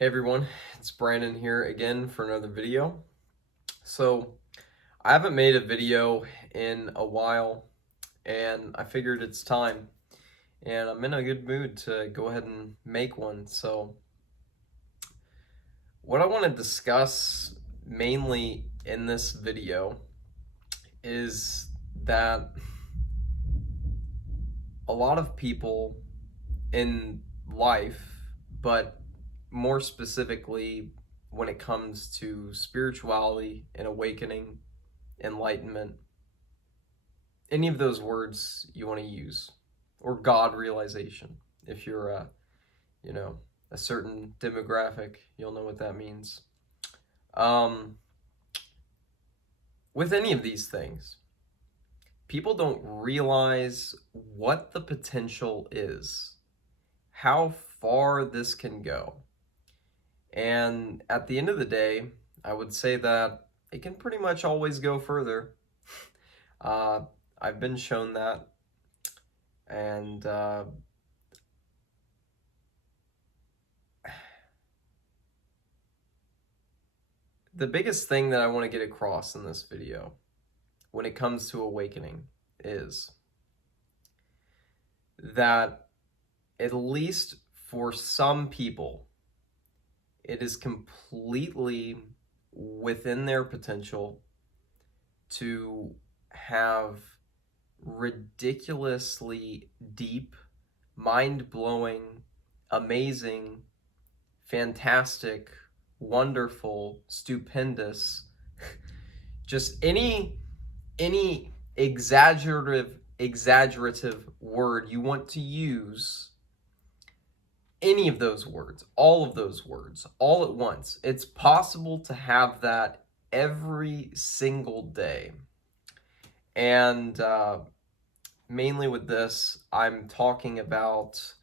Hey everyone, it's Brandon here again for another video. So, I haven't made a video in a while, and I figured it's time, and I'm in a good mood to go ahead and make one. So, what I want to discuss mainly in this video is that a lot of people in life, but more specifically when it comes to spirituality and awakening, enlightenment, any of those words you want to use, or God realization. If you're you know, a certain demographic, you'll know what that means. Um, with any of these things, people don't realize what the potential is, how far this can go. And at the end of the day, I would say that it can pretty much always go further. Uh, I've been shown that, and the biggest thing that I want to get across in this video when it comes to awakening is that, at least for some people, it is completely within their potential to have ridiculously deep, mind-blowing, amazing, fantastic, wonderful, stupendous, just any exaggerative word you want to use, any of those words, all of those words, all at once. It's possible to have that every single day. And mainly with this, I'm talking about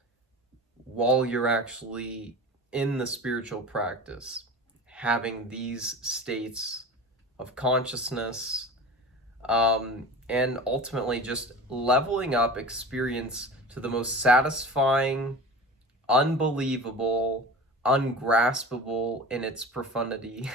while you're actually in the spiritual practice, having these states of consciousness, and ultimately just leveling up experience to the most satisfying, unbelievable, ungraspable in its profundity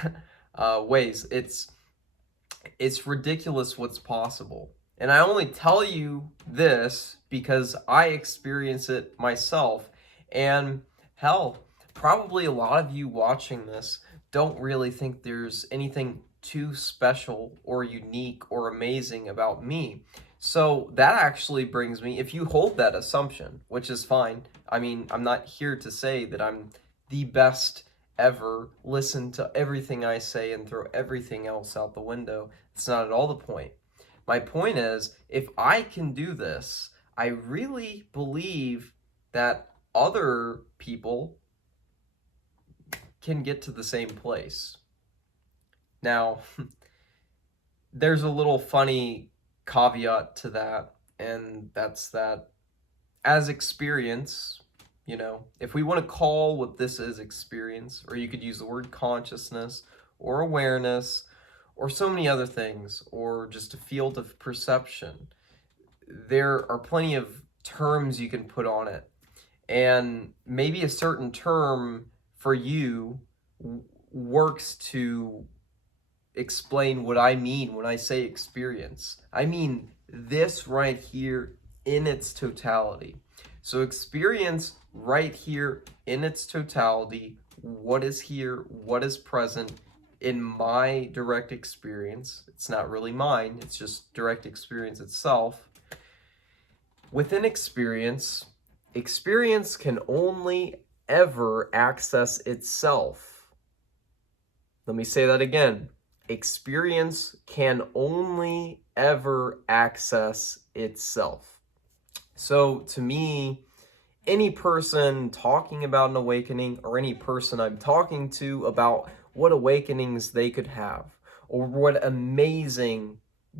ways. It's ridiculous what's possible. And I only tell you this because I experience it myself. And hell, probably a lot of you watching this don't really think there's anything too special or unique or amazing about me. So that actually brings me, if you hold that assumption, which is fine. I mean, I'm not here to say that I'm the best ever, listen to everything I say and throw everything else out the window. It's not at all the point. My point is, if I can do this, I really believe that other people can get to the same place. Now, there's a little funny caveat to that, and that's that as experience, if we want to call what this is experience, or you could use the word consciousness or awareness or so many other things, or just a field of perception, there are plenty of terms you can put on it. And maybe a certain term for you works to explain what I mean when I say experience. I mean this right here in its totality. So experience right here in its totality, what is here, what is present in my direct experience. It's not really mine, it's just direct experience itself. Within experience, experience can only ever access itself. Let me say that again. Experience can only ever access itself. So to me, any person talking about an awakening, or any person I'm talking to about what awakenings they could have, or what amazing,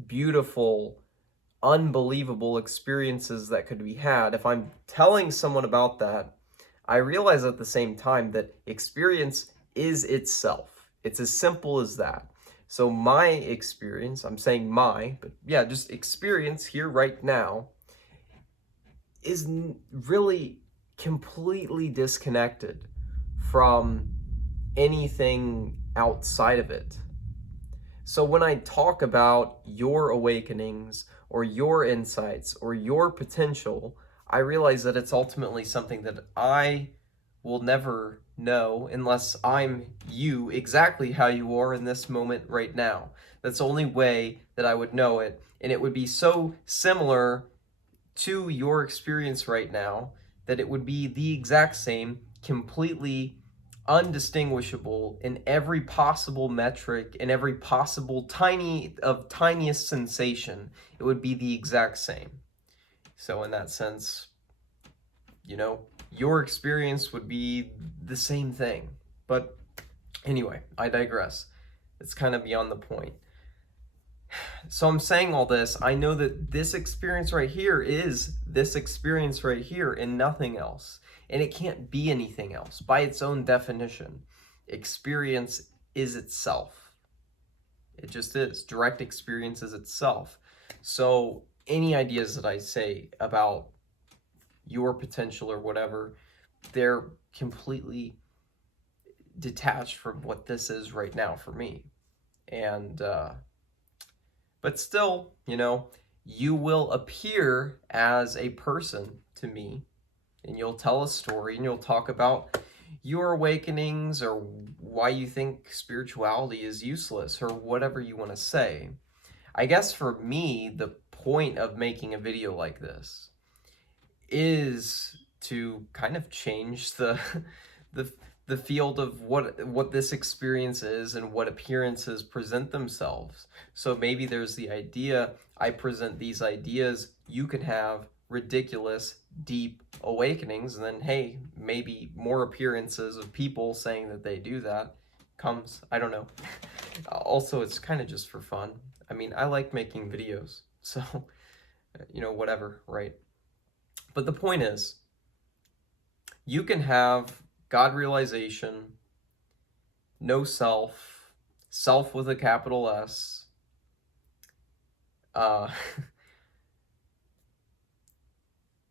beautiful, unbelievable experiences that could be had, if I'm telling someone about that, I realize at the same time that experience is itself. It's as simple as that. So my experience, I'm saying my, but yeah, just experience here right now, is really completely disconnected from anything outside of it. So when I talk about your awakenings or your insights or your potential, I realize that it's ultimately something that I will never know unless I'm you exactly how you are in this moment right now. That's the only way that I would know it. And it would be so similar to your experience right now that it would be the exact same, completely undistinguishable in every possible metric, in every possible tiniest sensation. It would be the exact same. So in that sense, your experience would be the same thing. But anyway, I digress. It's kind of beyond the point. So I'm saying all this, I know that this experience right here is this experience right here and nothing else. And it can't be anything else. By its own definition, experience is itself. It just is. Direct experience is itself. So any ideas that I say about your potential or whatever, they're completely detached from what this is right now for me. And, but still, you will appear as a person to me, and you'll tell a story, and you'll talk about your awakenings or why you think spirituality is useless or whatever you want to say. I guess for me, the point of making a video like this is to kind of change the the field of what this experience is and what appearances present themselves. So maybe there's the idea, I present these ideas, you can have ridiculous, deep awakenings, and then hey, maybe more appearances of people saying that they do that comes, I don't know. Also, it's kind of just for fun. I mean, I like making videos, so, whatever, right? But the point is, you can have God realization, no self, self with a capital S,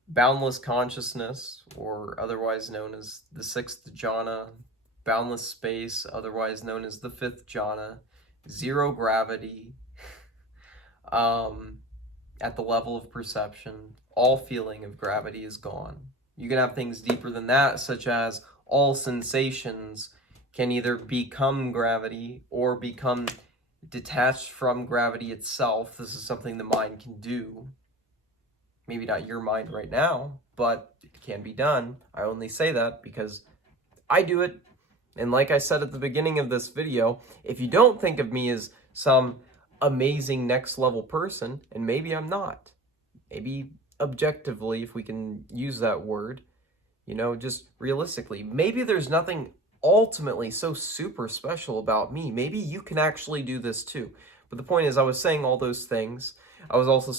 boundless consciousness, or otherwise known as the sixth jhana, boundless space, otherwise known as the fifth jhana, zero gravity, at the level of perception, all feeling of gravity is gone. You can have things deeper than that, such as all sensations can either become gravity or become detached from gravity itself. This is something the mind can do. Maybe not your mind right now, but it can be done. I only say that because I do it. And like I said at the beginning of this video, if you don't think of me as some amazing next level person, and maybe I'm not, maybe objectively, if we can use that word, just realistically, maybe there's nothing ultimately so super special about me. Maybe you can actually do this too. But the point is, I was saying all those things. I was also,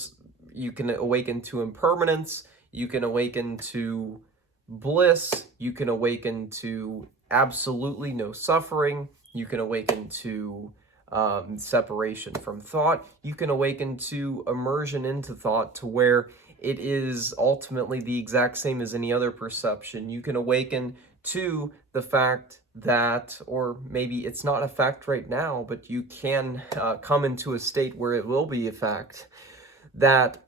you can awaken to impermanence, you can awaken to bliss, you can awaken to absolutely no suffering, you can awaken to separation from thought, you can awaken to immersion into thought to where it is ultimately the exact same as any other perception. You can awaken to the fact that, or maybe it's not a fact right now, but you can come into a state where it will be a fact, that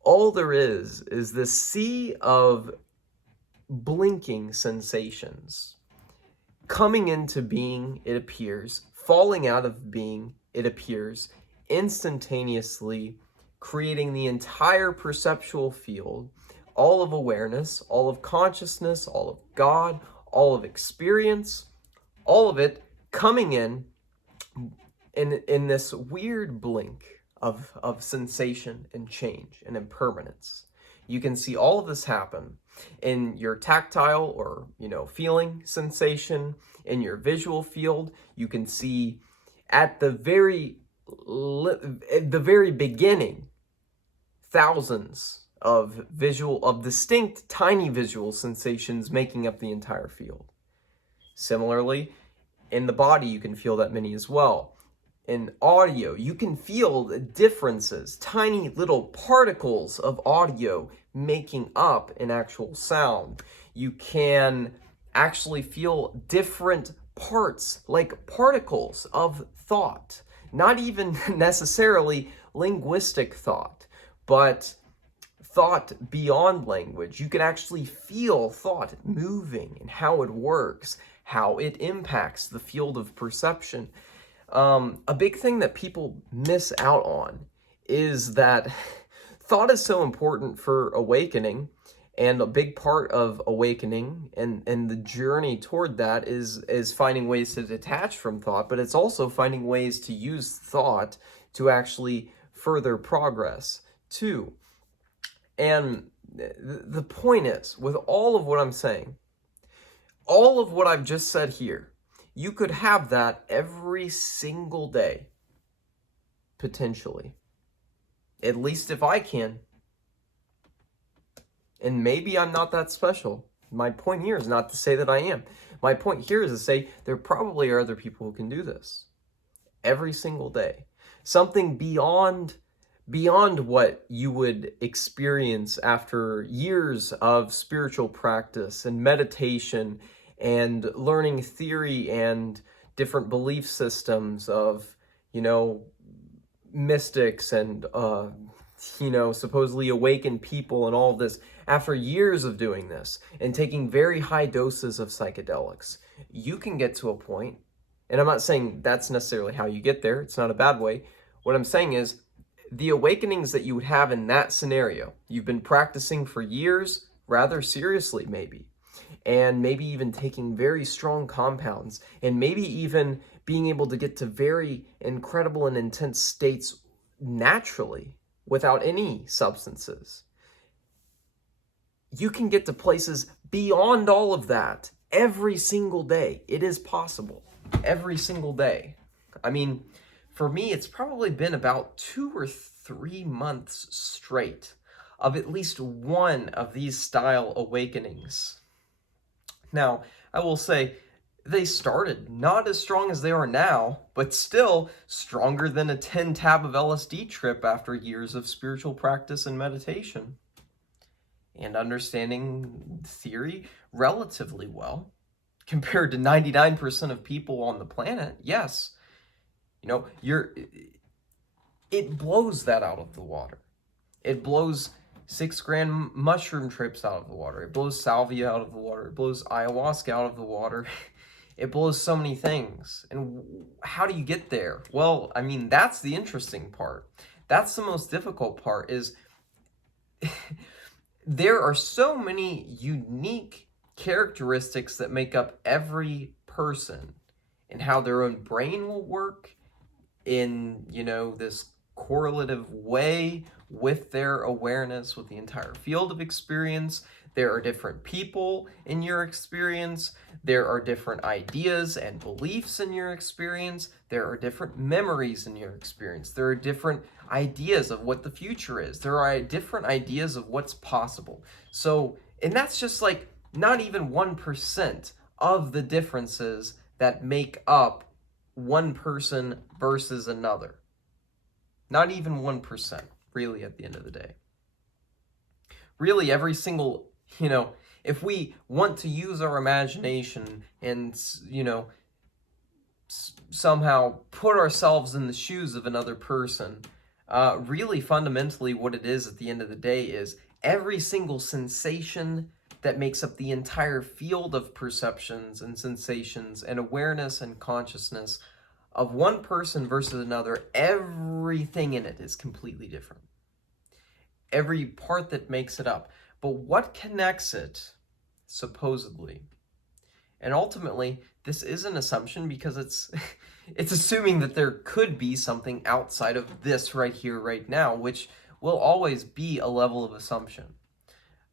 all there is this sea of blinking sensations. Coming into being, it appears. Falling out of being, it appears. Instantaneously creating the entire perceptual field, all of awareness, all of consciousness, all of God, all of experience, all of it coming in this weird blink of sensation and change and impermanence. You can see all of this happen in your tactile or, feeling sensation, in your visual field. You can see at the very beginning, thousands of distinct tiny visual sensations making up the entire field. Similarly, in the body, you can feel that many as well. In audio, you can feel the differences, tiny little particles of audio making up an actual sound. You can actually feel different parts, like particles of thought, not even necessarily linguistic thought, but thought beyond language. You can actually feel thought moving and how it works, how it impacts the field of perception. A big thing that people miss out on is that thought is so important for awakening, and a big part of awakening and the journey toward that is finding ways to detach from thought, but it's also finding ways to use thought to actually further progress too. And the point is, with all of what I'm saying, all of what I've just said here, you could have that every single day, potentially. At least if I can. And maybe I'm not that special. My point here is not to say that I am. My point here is to say there probably are other people who can do this every single day. Something beyond what you would experience after years of spiritual practice and meditation and learning theory and different belief systems of, mystics and, supposedly awakened people and all of this. After years of doing this and taking very high doses of psychedelics, you can get to a point, and I'm not saying that's necessarily how you get there, it's not a bad way. What I'm saying is, the awakenings that you would have in that scenario, you've been practicing for years, rather seriously maybe, and maybe even taking very strong compounds, and maybe even being able to get to very incredible and intense states naturally without any substances. You can get to places beyond all of that every single day. It is possible every single day. I mean, for me, it's probably been about 2 or 3 months straight of at least one of these style awakenings. Now, I will say, they started not as strong as they are now, but still stronger than a 10 tab of LSD trip after years of spiritual practice and meditation. And understanding theory relatively well, compared to 99% of people on the planet. Yes, it blows that out of the water. It blows 6 grand mushroom trips out of the water. It blows salvia out of the water. It blows ayahuasca out of the water. It blows so many things. And how do you get there? Well, I mean, that's the interesting part. That's the most difficult part, is there are so many unique characteristics that make up every person and how their own brain will work in, this correlative way with their awareness, with the entire field of experience. There are different people in your experience. There are different ideas and beliefs in your experience. There are different memories in your experience. There are different ideas of what the future is. There are different ideas of what's possible. So, and that's just like not even 1% of the differences that make up one person versus another. Not even 1%, really, at the end of the day. Really, every single, if we want to use our imagination and, somehow put ourselves in the shoes of another person, really fundamentally what it is at the end of the day is every single sensation that makes up the entire field of perceptions and sensations and awareness and consciousness of one person versus another, everything in it is completely different. Every part that makes it up. But what connects it, supposedly? And ultimately, this is an assumption because it's assuming that there could be something outside of this right here, right now, which will always be a level of assumption.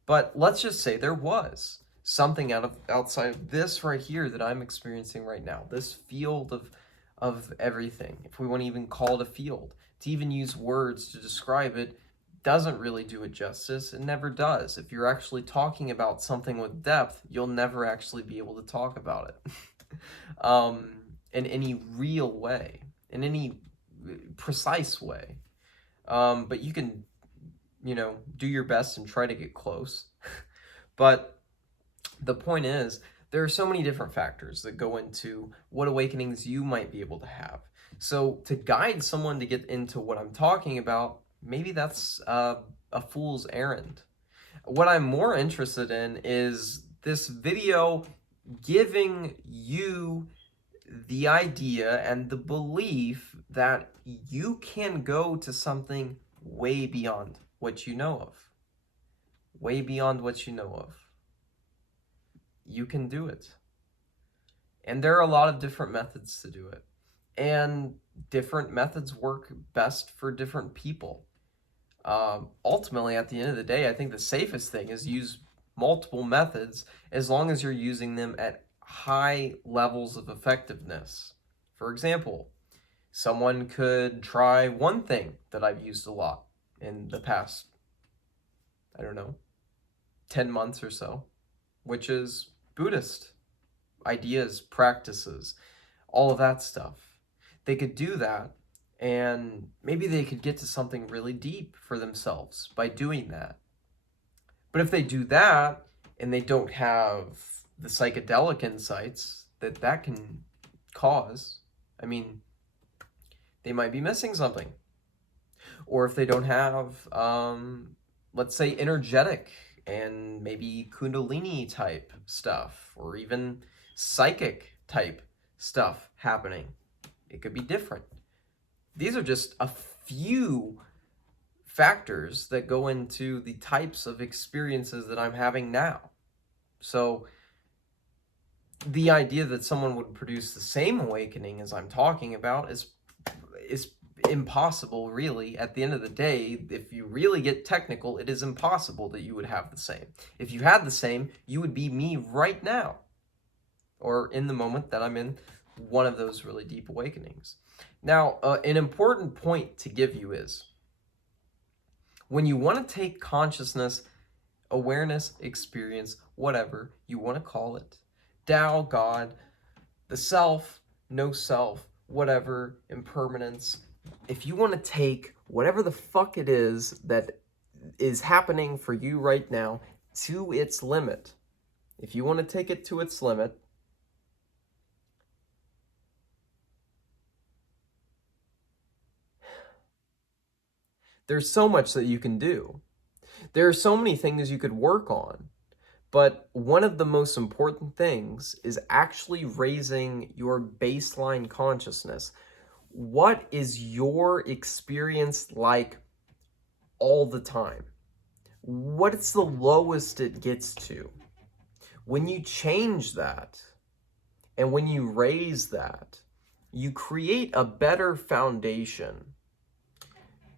But let's just say there was something outside of this right here that I'm experiencing right now, this field of everything, if we want to even call it a field. To even use words to describe it doesn't really do it justice. It never does. If you're actually talking about something with depth, you'll never actually be able to talk about it in any real way, in any precise way. But you can, do your best and try to get close. But the point is There are so many different factors that go into what awakenings you might be able to have. So to guide someone to get into what I'm talking about, maybe that's a fool's errand. What I'm more interested in is this video giving you the idea and the belief that you can go to something way beyond what you know of. Way beyond what you know of. You can do it. And there are a lot of different methods to do it. And different methods work best for different people. Ultimately, at the end of the day, I think the safest thing is use multiple methods as long as you're using them at high levels of effectiveness. For example, someone could try one thing that I've used a lot in the past, I don't know, 10 months or so, which is Buddhist ideas, practices, all of that stuff. They could do that, and maybe they could get to something really deep for themselves by doing that. But if they do that and they don't have the psychedelic insights that can cause, I mean, they might be missing something. Or if they don't have, let's say, energetic and maybe kundalini type stuff, or even psychic type stuff happening, it could be different. These are just a few factors that go into the types of experiences that I'm having now. So the idea that someone would produce the same awakening as I'm talking about is impossible, really. At the end of the day, if you really get technical, it is impossible that you would have the same. If you had the same, you would be me right now, or in the moment that I'm in one of those really deep awakenings. Now, an important point to give you is, when you want to take consciousness, awareness, experience, whatever you want to call it, Tao, God, the self, no self, whatever, impermanence, if you want to take whatever the fuck it is that is happening for you right now to its limit, if you want to take it to its limit, there's so much that you can do. There are so many things you could work on. But one of the most important things is actually raising your baseline consciousness. What is your experience like all the time? What's the lowest it gets to? When you change that, and when you raise that, you create a better foundation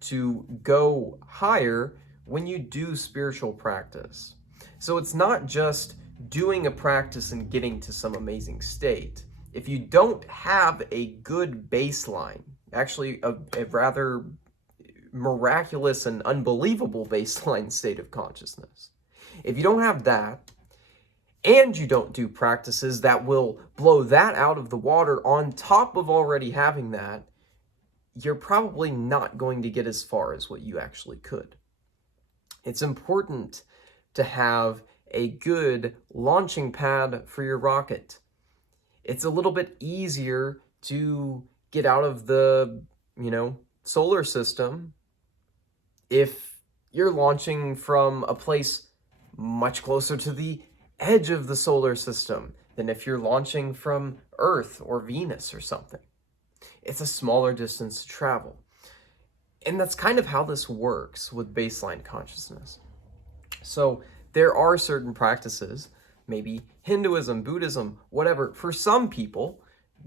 to go higher when you do spiritual practice. So it's not just doing a practice and getting to some amazing state. If you don't have a good baseline, actually a rather miraculous and unbelievable baseline state of consciousness, if you don't have that, and you don't do practices that will blow that out of the water on top of already having that, you're probably not going to get as far as what you actually could. It's important to have a good launching pad for your rocket. It's a little bit easier to get out of the, solar system if you're launching from a place much closer to the edge of the solar system than if you're launching from Earth or Venus or something. It's a smaller distance to travel. And that's kind of how this works with baseline consciousness. So there are certain practices, maybe Hinduism, Buddhism, whatever, for some people,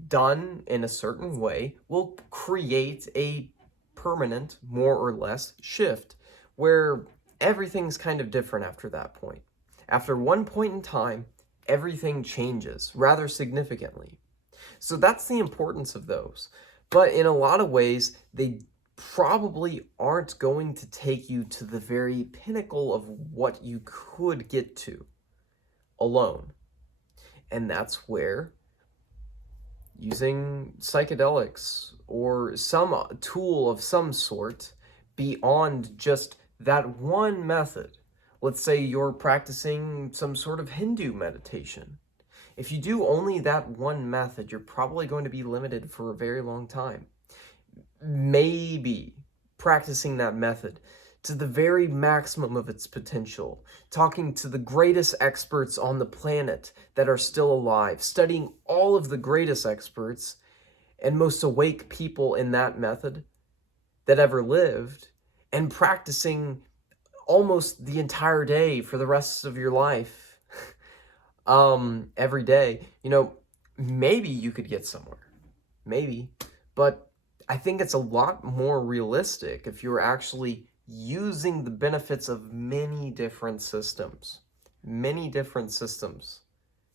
done in a certain way, will create a permanent, more or less, shift where everything's kind of different after that point. After one point in time, everything changes rather significantly. So that's the importance of those. But in a lot of ways, they probably aren't going to take you to the very pinnacle of what you could get to alone. And that's where using psychedelics or some tool of some sort beyond just that one method. Let's say you're practicing some sort of Hindu meditation. If you do only that one method, you're probably going to be limited for a very long time. Maybe practicing that method to the very maximum of its potential, talking to the greatest experts on the planet that are still alive, studying all of the greatest experts and most awake people in that method that ever lived, and practicing almost the entire day for the rest of your life, every day, maybe you could get somewhere. Maybe. But I think it's a lot more realistic if you're actually using the benefits of many different systems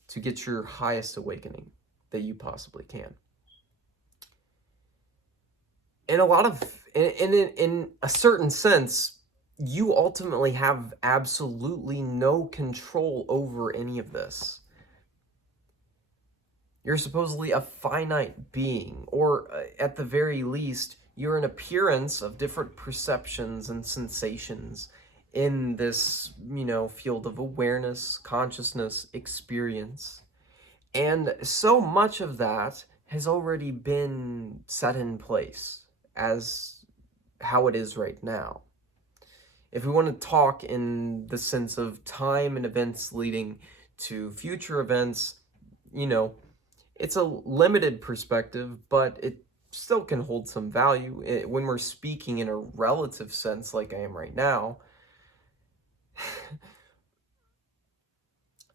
to get your highest awakening that you possibly can. In a certain sense, you ultimately have absolutely no control over any of this. You're supposedly a finite being, or at the very least, you're an appearance of different perceptions and sensations in this, field of awareness, consciousness, experience. And so much of that has already been set in place as how it is right now. If we want to talk in the sense of time and events leading to future events, it's a limited perspective, but it still can hold some value when we're speaking in a relative sense like I am right now.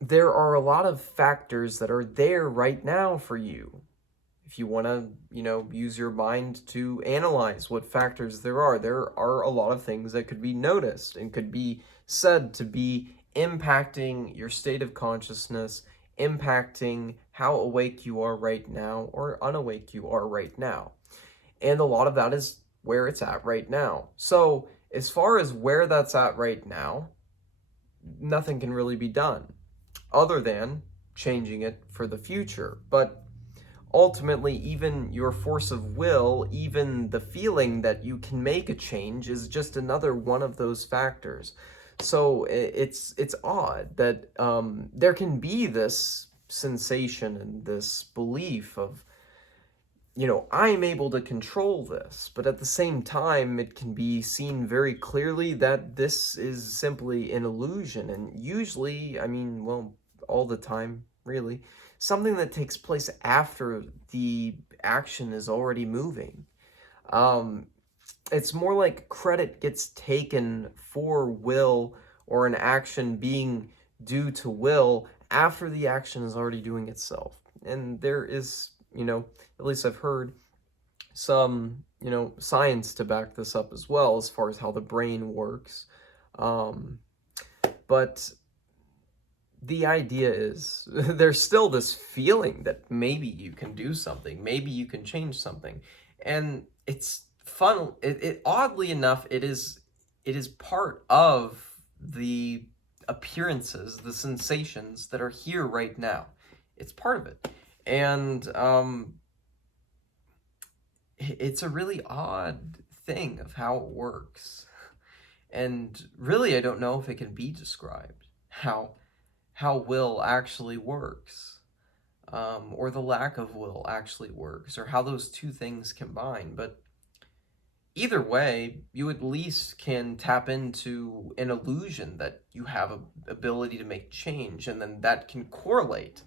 There are a lot of factors that are there right now for you. If you want to, use your mind to analyze what factors there are a lot of things that could be noticed and could be said to be impacting your state of consciousness, impacting how awake you are right now or unawake you are right now. And a lot of that is where it's at right now. So, as far as where that's at right now, nothing can really be done other than changing it for the future. But ultimately, even your force of will, even the feeling that you can make a change, is just another one of those factors. So it's odd that there can be this sensation and this belief of, I'm able to control this, but at the same time, it can be seen very clearly that this is simply an illusion. And usually, all the time, really, something that takes place after the action is already moving. It's more like credit gets taken for will or an action being due to will after the action is already doing itself. And there is, at least I've heard some, science to back this up as well, as far as how the brain works. But the idea is there's still this feeling that maybe you can do something, maybe you can change something, and it's fun. It oddly enough, it is part of the appearances, the sensations that are here right now. It's part of it, and it's a really odd thing of how it works, and really, I don't know if it can be described how will actually works, or the lack of will actually works, or how those two things combine. But either way, you at least can tap into an illusion that you have an ability to make change, and then that can correlate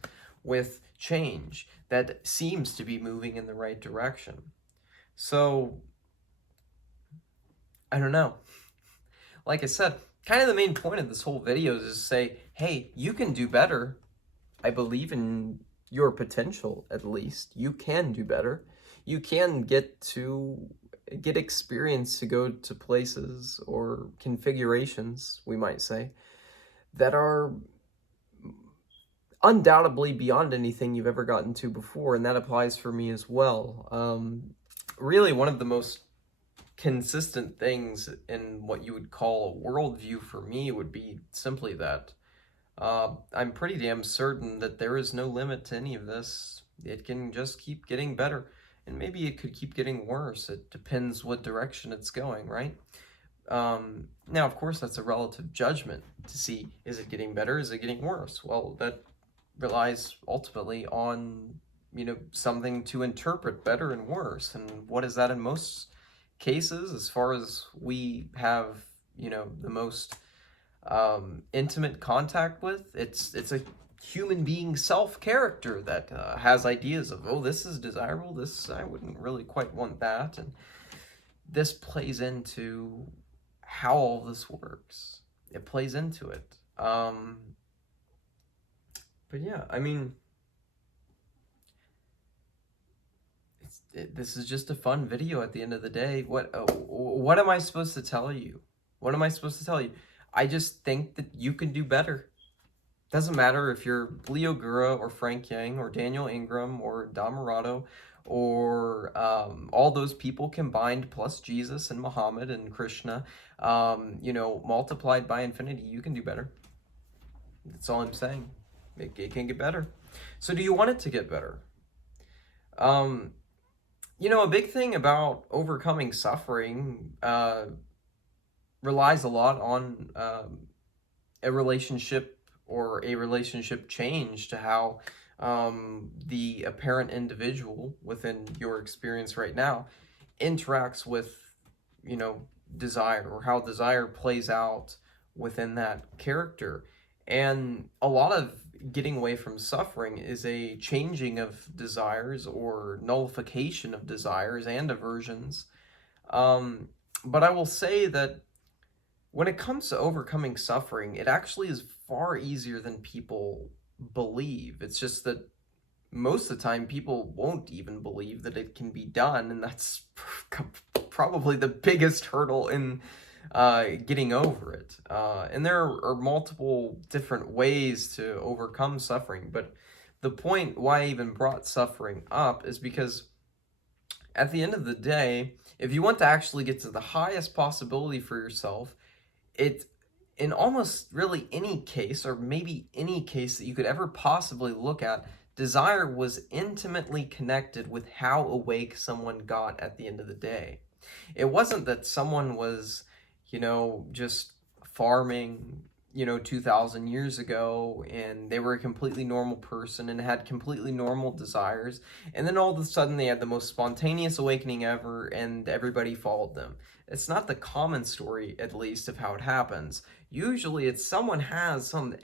with change that seems to be moving in the right direction. So, I don't know. Like I said, kind of the main point of this whole video is to say, hey, you can do better. I believe in your potential, at least. You can do better. You can get experience to go to places or configurations, we might say, that are undoubtedly beyond anything you've ever gotten to before, and that applies for me as well. Really, one of the most consistent things in what you would call a worldview for me would be simply that I'm pretty damn certain that there is no limit to any of this. It can just keep getting better, and maybe it could keep getting worse. It depends what direction it's going, right? Now, of course, that's a relative judgment to see, is it getting better? Is it getting worse? Well, relies ultimately on, something to interpret better and worse. And what is that in most cases? As far as we have, the most intimate contact with, it's a human being self character that has ideas of, oh, this is desirable, this I wouldn't really quite want that, and this plays into how all this works. It plays into it. But yeah, I mean, this is just a fun video at the end of the day. What am I supposed to tell you? What am I supposed to tell you? I just think that you can do better. Doesn't matter if you're Leo Gura or Frank Yang or Daniel Ingram or Dom Murato or all those people combined plus Jesus and Muhammad and Krishna, multiplied by infinity. You can do better. That's all I'm saying. It can get better. So do you want it to get better? A big thing about overcoming suffering relies a lot on a relationship or a relationship change to how the apparent individual within your experience right now interacts with, desire, or how desire plays out within that character. And a lot of getting away from suffering is a changing of desires or nullification of desires and aversions. But I will say that when it comes to overcoming suffering, it actually is far easier than people believe. It's just that most of the time people won't even believe that it can be done, and that's probably the biggest hurdle in getting over it. And there are multiple different ways to overcome suffering, but the point why I even brought suffering up is because at the end of the day, if you want to actually get to the highest possibility for yourself, it, in almost really any case, or maybe any case that you could ever possibly look at, desire was intimately connected with how awake someone got at the end of the day. It wasn't that someone was, just farming, 2,000 years ago, and they were a completely normal person and had completely normal desires, and then all of a sudden they had the most spontaneous awakening ever and everybody followed them. It's not the common story, at least, of how it happens. Usually it's someone has some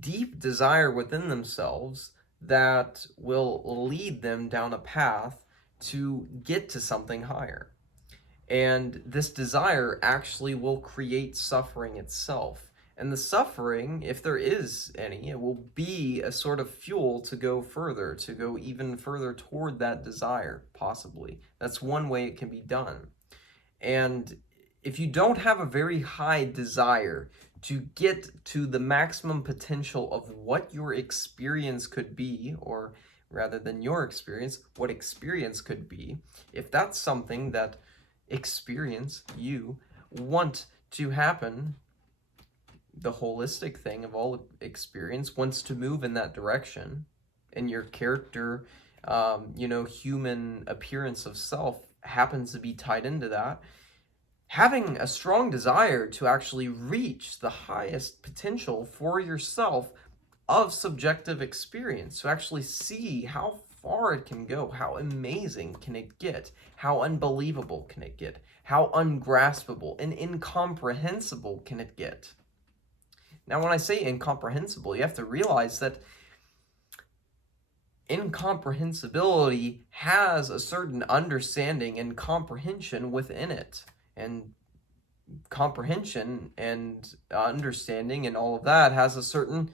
deep desire within themselves that will lead them down a path to get to something higher. And this desire actually will create suffering itself. And the suffering, if there is any, it will be a sort of fuel to go further, to go even further toward that desire, possibly. That's one way it can be done. And if you don't have a very high desire to get to the maximum potential of what your experience could be, or rather than your experience, what experience could be, if that's something that you want to happen, the holistic thing of all experience wants to move in that direction, and your character, human appearance of self happens to be tied into that, having a strong desire to actually reach the highest potential for yourself of subjective experience, to actually see how far it can go, how amazing can it get, how unbelievable can it get, how ungraspable and incomprehensible can it get. Now, when I say incomprehensible, you have to realize that incomprehensibility has a certain understanding and comprehension within it. And comprehension and understanding and all of that has a certain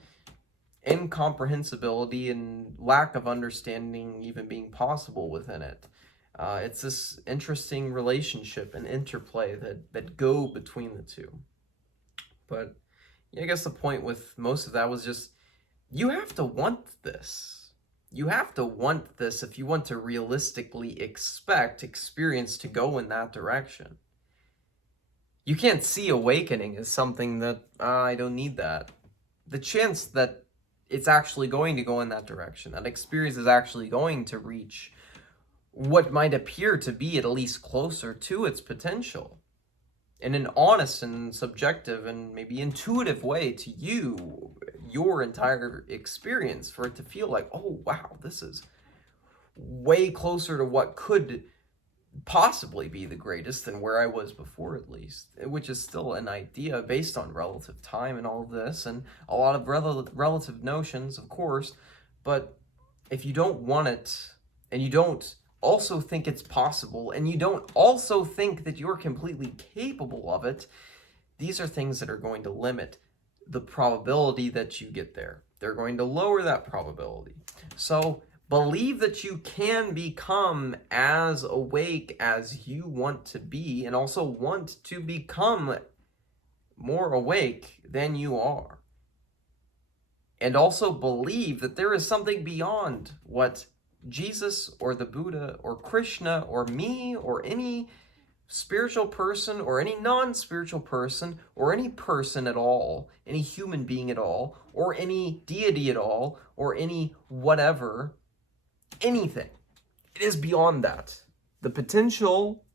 incomprehensibility and lack of understanding even being possible within it. It's this interesting relationship and interplay that go between the two. But yeah, I guess the point with most of that was just, you have to want this. You have to want this if you want to realistically expect experience to go in that direction. You can't see awakening as something that, I don't need that. The chance that it's actually going to go in that direction, that experience is actually going to reach what might appear to be at least closer to its potential in an honest and subjective and maybe intuitive way to you, your entire experience, for it to feel like, oh wow, this is way closer to what could possibly be the greatest than where I was before, at least, which is still an idea based on relative time and all of this, and a lot of relative notions, of course. But if you don't want it, and you don't also think it's possible, and you don't also think that you're completely capable of it, these are things that are going to limit the probability that you get there. They're going to lower that probability. So believe that you can become as awake as you want to be, and also want to become more awake than you are. And also believe that there is something beyond what Jesus or the Buddha or Krishna or me or any spiritual person or any non-spiritual person or any person at all, any human being at all, or any deity at all, or any whatever, anything. It is beyond that. The potential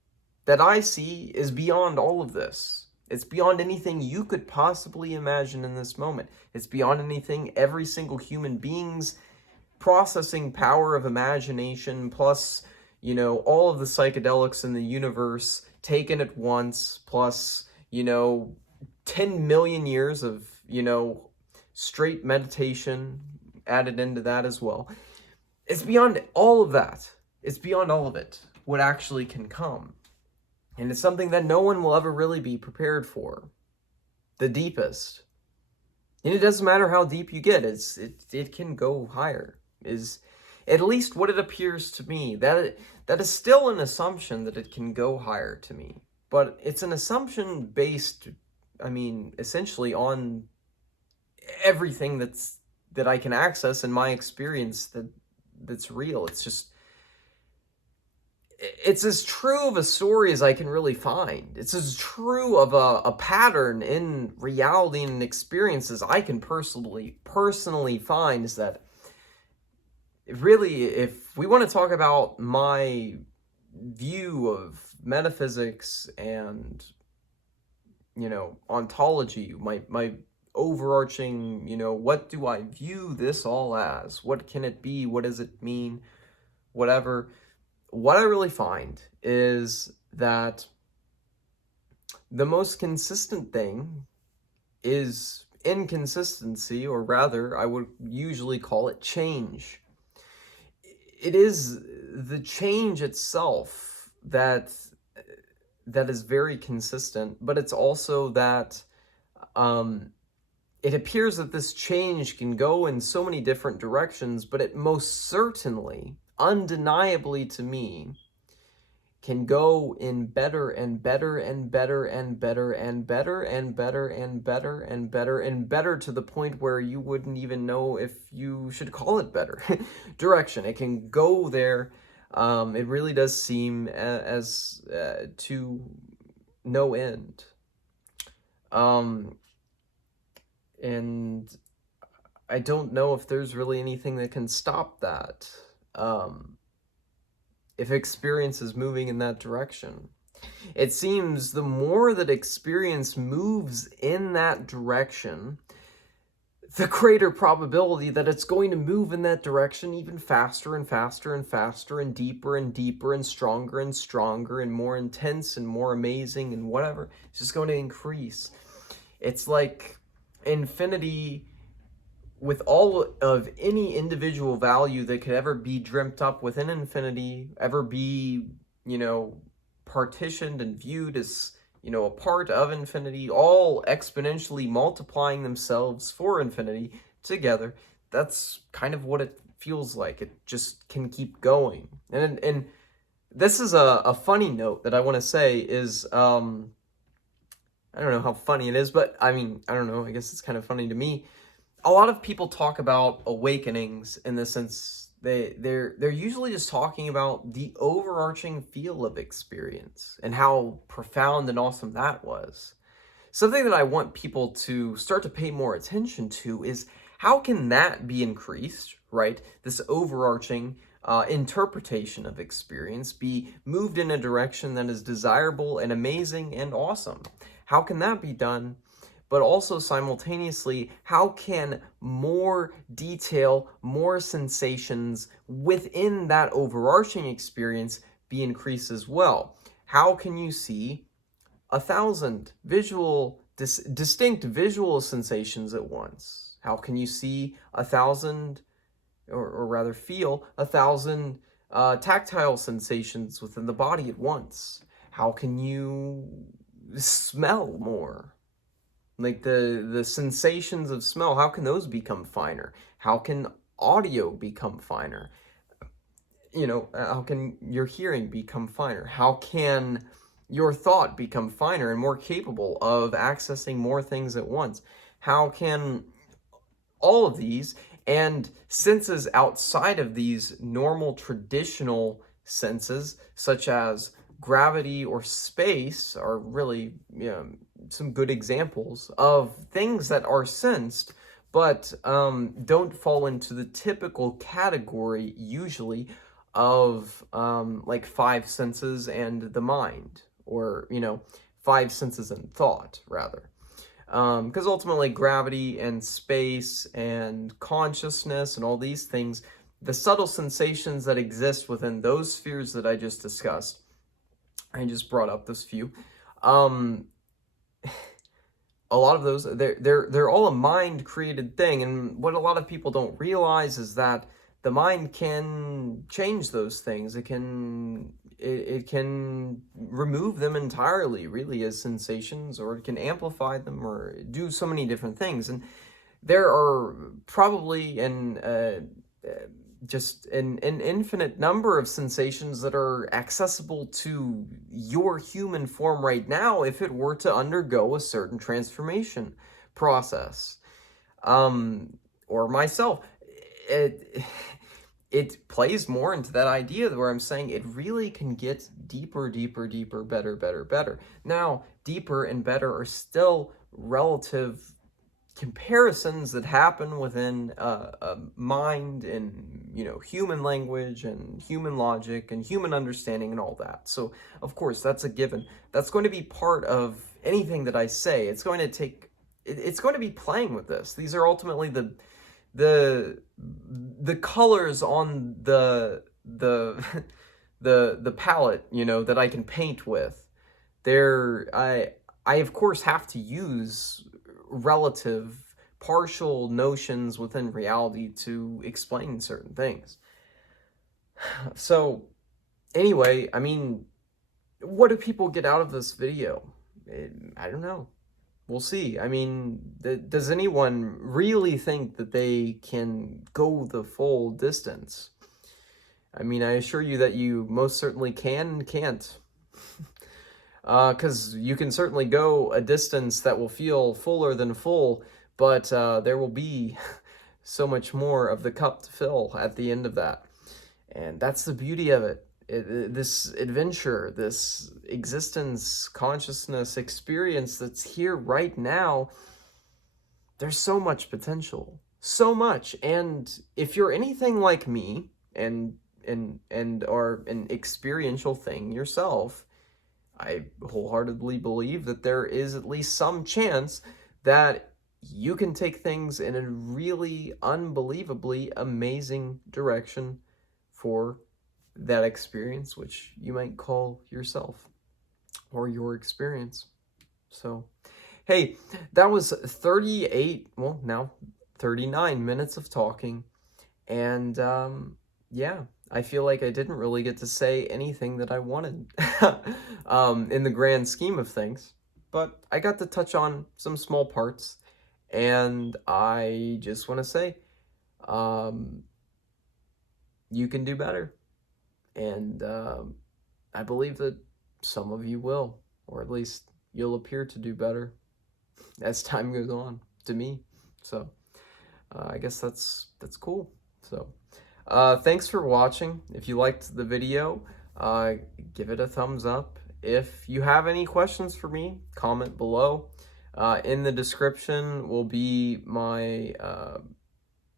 that I see is beyond all of this. It's beyond anything you could possibly imagine in this moment. It's beyond anything every single human being's processing power of imagination, plus, all of the psychedelics in the universe taken at once, plus, 10 million years of, straight meditation added into that as well. It's beyond all of that. It's beyond all of it, what actually can come. And it's something that no one will ever really be prepared for. The deepest. And it doesn't matter how deep you get, it can go higher, is at least what it appears to me. That is still an assumption that it can go higher to me. But it's an assumption based, essentially on everything that I can access in my experience that's real. It's as true of a story as I can really find. It's as true of a pattern in reality and experience as I can personally find, is that really, if we want to talk about my view of metaphysics and, ontology, my overarching, what do I view this all as? What can it be? What does it mean? Whatever. What I really find is that the most consistent thing is inconsistency, or rather, I would usually call it change. It is the change itself that is very consistent, but it's also that it appears that this change can go in so many different directions, but it most certainly, undeniably to me, can go in better and better and better and better and better and better and better and better and better, to the point where you wouldn't even know if you should call it better direction. It can go there. It really does seem as to no end. And I don't know if there's really anything that can stop that. If experience is moving in that direction. It seems the more that experience moves in that direction, the greater probability that it's going to move in that direction even faster and faster and faster and deeper and stronger and more intense and more amazing and whatever. It's just going to increase. It's like infinity with all of any individual value that could ever be dreamt up within infinity, ever be, partitioned and viewed as, a part of infinity, all exponentially multiplying themselves for infinity together. That's kind of what it feels like. It just can keep going. And this is a funny note that I want to say is, I don't know how funny it is, but I don't know, I guess it's kind of funny to me. A lot of people talk about awakenings in the sense they're usually just talking about the overarching feel of experience and how profound and awesome that was. Something that I want people to start to pay more attention to is how can that be increased, right? This overarching interpretation of experience be moved in a direction that is desirable and amazing and awesome. How can that be done but also simultaneously, how can more detail, more sensations within that overarching experience be increased as well? How can you see 1,000 distinct visual sensations at once? How can you see 1,000, or rather feel 1,000 tactile sensations within the body at once? How can you smell more? Like the sensations of smell, how can those become finer? How can audio become finer? How can your hearing become finer? How can your thought become finer and more capable of accessing more things at once? How can all of these and senses outside of these normal traditional senses, such as gravity or space, are really some good examples of things that are sensed but don't fall into the typical category usually of like five senses and the mind, or five senses and thought rather. Because ultimately gravity and space and consciousness and all these things, the subtle sensations that exist within those spheres that I just discussed, I just brought up this few, a lot of those, they're all a mind created thing. And what a lot of people don't realize is that the mind can change those things. It can remove them entirely, really, as sensations, or it can amplify them, or do so many different things. And there are probably just an infinite number of sensations that are accessible to your human form right now if it were to undergo a certain transformation process. Or myself. It plays more into that idea where I'm saying it really can get deeper, deeper, deeper, better, better, better. Now, deeper and better are still relative comparisons that happen within a mind and human language and human logic and human understanding and all that. So of course that's a given. That's going to be part of anything that I say. It's going to be playing with this. These are ultimately the colors on the the palette that I can paint with. I of course have to use relative partial notions within reality to explain certain things. So anyway, I mean, what do people get out of this video? I don't know. We'll see. I mean, does anyone really think that they can go the full distance? I mean, I assure you that you most certainly can and can't. Because you can certainly go a distance that will feel fuller than full, but there will be so much more of the cup to fill at the end of that. And that's the beauty of it. This adventure, this existence, consciousness, experience that's here right now, there's so much potential. So much. And if you're anything like me and are an experiential thing yourself, I wholeheartedly believe that there is at least some chance that you can take things in a really unbelievably amazing direction for that experience, which you might call yourself or your experience. So, hey, that was 38, well, now 39 minutes of talking. And yeah, I feel like I didn't really get to say anything that I wanted in the grand scheme of things, but I got to touch on some small parts, and I just want to say, you can do better, and I believe that some of you will, or at least you'll appear to do better as time goes on, to me. So I guess that's cool. So thanks for watching. If you liked the video, give it a thumbs up. If you have any questions for me, comment below. In the description will be my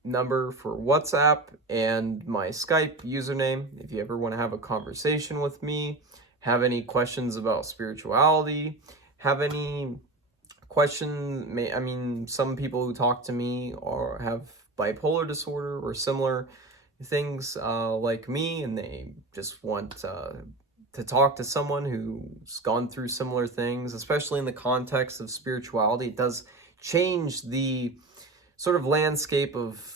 number for WhatsApp and my Skype username. If you ever want to have a conversation with me, have any questions about spirituality, have any question may I mean some people who talk to me or have bipolar disorder or similar things like me, and they just want to talk to someone who's gone through similar things, especially in the context of spirituality. It does change the sort of landscape of,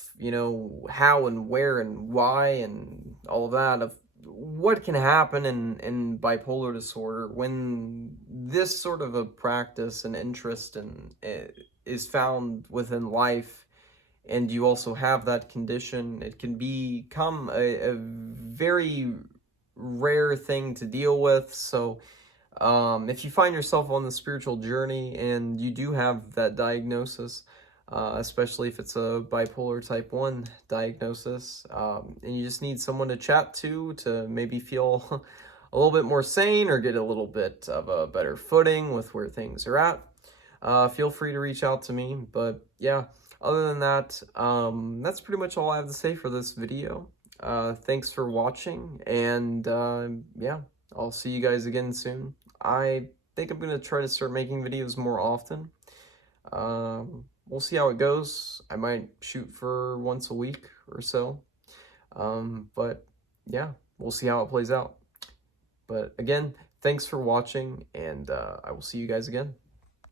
how and where and why and all of that, of what can happen in bipolar disorder when this sort of a practice and interest is found within life, and you also have that condition. It can become a very rare thing to deal with. So if you find yourself on the spiritual journey and you do have that diagnosis, especially if it's a bipolar type 1 diagnosis, and you just need someone to chat to maybe feel a little bit more sane or get a little bit of a better footing with where things are at, feel free to reach out to me. But yeah, other than that, that's pretty much all I have to say for this video. Thanks for watching, and yeah, I'll see you guys again soon. I think I'm going to try to start making videos more often. We'll see how it goes. I might shoot for once a week or so. But yeah, we'll see how it plays out. But again, thanks for watching, and I will see you guys again.